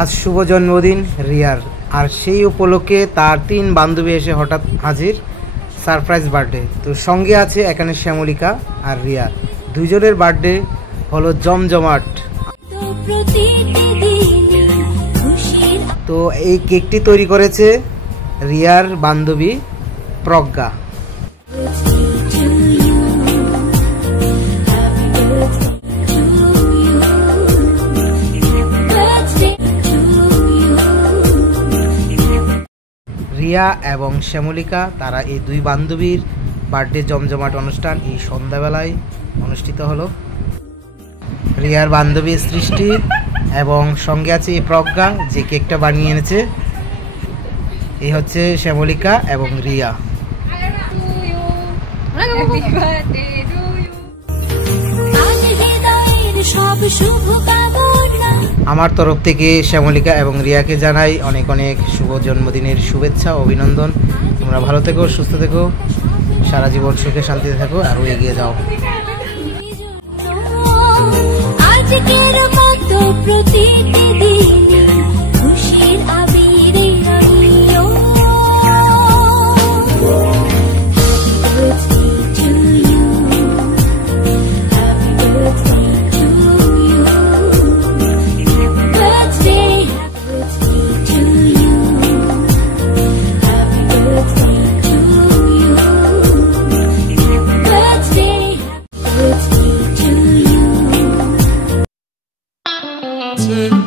আজ শুভ জন্মদিন রিয়ার, আর সেই উপলক্ষে তার 3 বান্ধবী এসে হঠাৎ হাজির, সারপ্রাইজ বার্থডে। তো সঙ্গে আছে এখানে শ্যামলিকা আর রিয়া, দুজনের বার্থডে হলো জমজমাট। তো এই কেকটি তৈরি করেছে রিয়ার বান্ধবী প্রজ্ঞা। রিয়া এবং শ্যামলিকা তারা এই 2 বান্ধবীর বার্থডে জমজমাট অনুষ্ঠান এই সন্ধ্যাবেলায় অনুষ্ঠিত হলো। রিয়ার বান্ধবী সৃষ্টি এবং সঙ্গে আছে এই প্রজ্ঞা যে কেকটা বানিয়ে এনেছে। এই হচ্ছে শ্যামলিকা এবং রিয়া। আমার তরফ থেকে শ্যামলিকা এবং রিয়াকে জানাই অনেক অনেক শুভ জন্মদিনের শুভেচ্ছা, অভিনন্দন। তোমরা ভালো থেকো, সুস্থ থেকো, সারা জীবন সুখে শান্তিতে থাকো, আরো এগিয়ে যাও। আজকের মতো প্রতিদিন খুশির আবিরে রইও। to